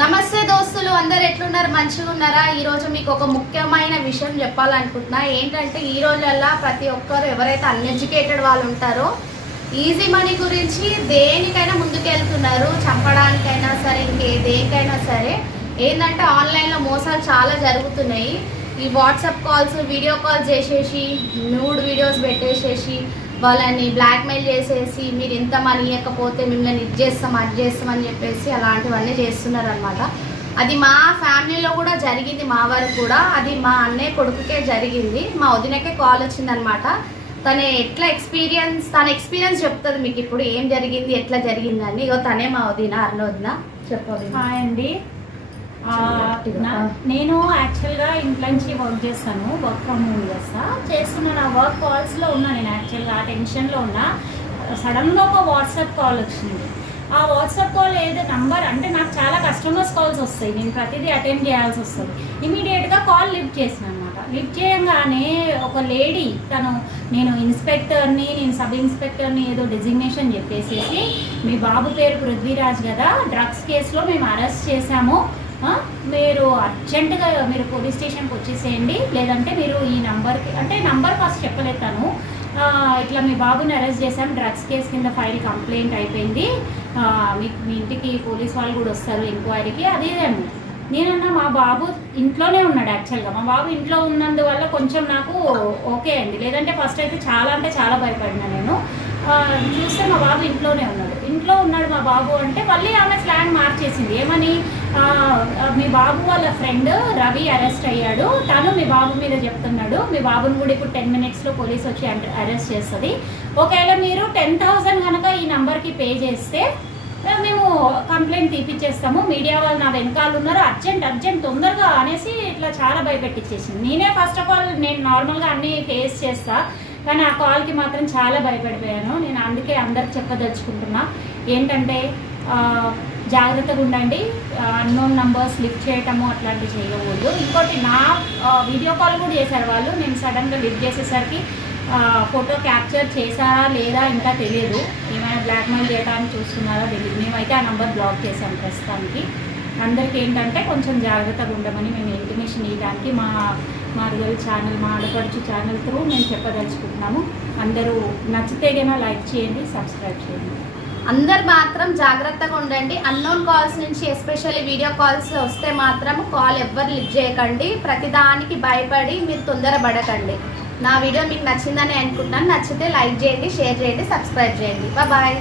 నమస్తే దోస్తులు అందరు ఎట్లున్నారు? మంచిగా ఉన్నారా? ఈరోజు మీకు ఒక ముఖ్యమైన విషయం చెప్పాలనుకుంటున్నా. ఏంటంటే ఈ రోజుల్లో ప్రతి ఒక్కరు ఎవరైతే అన్ఎడ్యుకేటెడ్ వాళ్ళు ఉంటారో ఈజీ మనీ గురించి దేనికైనా ముందుకెళ్తున్నారు. చంపడానికైనా సరే ఇంకే దేనికైనా సరే. ఏంటంటే ఆన్లైన్లో మోసాలు చాలా జరుగుతున్నాయి. ఈ వాట్సాప్ కాల్స్ వీడియో కాల్స్ చేసేసి న్యూడ్ వీడియోస్ పెట్టేసేసి వాళ్ళని బ్లాక్మెయిల్ చేసేసి మీరు ఇంత మనీ ఇవ్వకపోతే మిమ్మల్ని ఇది చేస్తాం అది చేస్తాం అని చెప్పేసి అలాంటివన్నీ చేస్తున్నారు అనమాట అది మా ఫ్యామిలీలో కూడా జరిగింది మా వారు కూడా. అది మా అన్నయ్య కొడుకుకే జరిగింది. మా వదినకే కాల్ వచ్చిందనమాట తను ఎట్లా ఎక్స్పీరియన్స్ తన ఎక్స్పీరియన్స్ చెప్తుంది మీకు ఇప్పుడు ఏం జరిగింది ఎట్లా జరిగిందని. ఇగో తనే మా వదిన అన్న వదిన. చెప్పండి హాయ్ అండి. నేను యాక్చువల్గా ఇంట్లో నుంచి వర్క్ చేస్తాను వర్క్ ఫ్రమ్ హోమ్ చేస్తా. చేస్తున్న నా వర్క్ కాల్స్లో ఉన్నా నేను యాక్చువల్గా ఆ టెన్షన్లో ఉన్నా సడన్గా ఒక వాట్సాప్ కాల్ వచ్చింది. ఆ వాట్సాప్ కాల్ ఏదో నంబర్ అంటే నాకు చాలా కస్టమర్స్ కాల్స్ వస్తాయి. నేను ప్రతిదీ అటెండ్ చేయాల్సి వస్తుంది. ఇమీడియట్గా కాల్ లిఫ్ట్ చేసిన అనమాట లిఫ్ట్ చేయగానే ఒక లేడీ తను నేను ఇన్స్పెక్టర్ని నేను సబ్ ఇన్స్పెక్టర్ని ఏదో డెసిగ్నేషన్ చెప్పేసేసి మీ బాబు పేరు పృథ్వీరాజ్ కదా డ్రగ్స్ కేసులో మేము అరెస్ట్ చేశాము. మీరు అర్జెంటుగా మీరు పోలీస్ స్టేషన్కి వచ్చేసేయండి. లేదంటే మీరు ఈ నంబర్కి అంటే నంబర్ ఫస్ట్ చెప్పలేదు తను. ఇట్లా మీ బాబుని అరెస్ట్ చేశాం. డ్రగ్స్ కేసు కింద ఫైల్ కంప్లైంట్ అయిపోయింది. మీకు మీ ఇంటికి పోలీస్ వాళ్ళు కూడా వస్తారు ఎంక్వైరీకి. అదేదేమో నేనన్నా మా బాబు ఇంట్లోనే ఉన్నాడు యాక్చువల్గా. మా బాబు ఇంట్లో ఉన్నందువల్ల కొంచెం నాకు ఓకే అండి. లేదంటే ఫస్ట్ అయితే చాలా అంటే చాలా భయపడినా నేను. మా బాబు ఇంట్లోనే ఉన్నాడు. ఇంట్లో ఉన్నాడు మా బాబు అంటే మళ్ళీ ఆమె స్లాంగ్ మార్చేసింది. ఏమని? మీ బాబు వాళ్ళ ఫ్రెండ్ రవి అరెస్ట్ అయ్యాడు. తను మీ బాబు మీద చెప్తున్నాడు. మీ బాబుని కూడా ఇప్పుడు టెన్ మినిట్స్లో పోలీస్ వచ్చి అరెస్ట్ చేస్తుంది. ఒకవేళ మీరు టెన్ థౌజండ్ కనుక ఈ నెంబర్కి పే చేస్తే మేము కంప్లైంట్ తీపిచ్చేస్తాము. మీడియా వాళ్ళు నా వెనకాల ఉన్నారు. అర్జెంట్ అర్జెంట్ తొందరగా అనేసి ఇట్లా చాలా భయపెట్టించేసింది నేనే ఫస్ట్ ఆఫ్ ఆల్ నేను నార్మల్గా అన్నీ ఫేస్ చేస్తాను కానీ ఆ కాల్కి మాత్రం చాలా భయపడిపోయాను. నేను అందుకే అందరికి చెప్పదలుచుకుంటున్నా. ఏంటంటే జాగ్రత్తగా ఉండండి. అన్నోన్ నంబర్స్ లిఫ్ట్ చేయటము అట్లాంటివి చేయకూడదు. ఇంకోటి నా వీడియో కాల్ కూడా చేశారు వాళ్ళు. నేను సడన్గా లిఫ్ట్ చేసేసరికి ఫోటో క్యాప్చర్ చేశారా లేదా ఇంకా తెలియదు. ఏమైనా బ్లాక్మెయిల్ చేయడానికి చూస్తున్నారా తెలియదు. మేమైతే ఆ నంబర్ బ్లాక్ చేశాం ప్రస్తుతానికి. అందరికీ ఏంటంటే కొంచెం జాగ్రత్తగా ఉండమని మేము ఇంటిమేషన్ ఇవ్వడానికి మా మారుగల్ ఛానల్ మా ఆడపడుచు ఛానల్ త్రూ మేము చెప్పదలుచుకుంటున్నాము. అందరూ నచ్చితే కన్నా లైక్ చేయండి సబ్స్క్రైబ్ చేయండి. అందరు మాత్రం జాగ్రత్తగా ఉండండి. అన్నోన్ కాల్స్ నుంచి ఎస్పెషల్లీ వీడియో కాల్స్ వస్తే మాత్రం కాల్ ఎవ్వరు లిఫ్ట్ చేయకండి. ప్రతిదానికి భయపడి మీరు తొందరపడకండి. నా వీడియో మీకు నచ్చిందని అనుకుంటున్నాను. నచ్చితే లైక్ చేయండి షేర్ చేయండి సబ్స్క్రైబ్ చేయండి. బాయ్.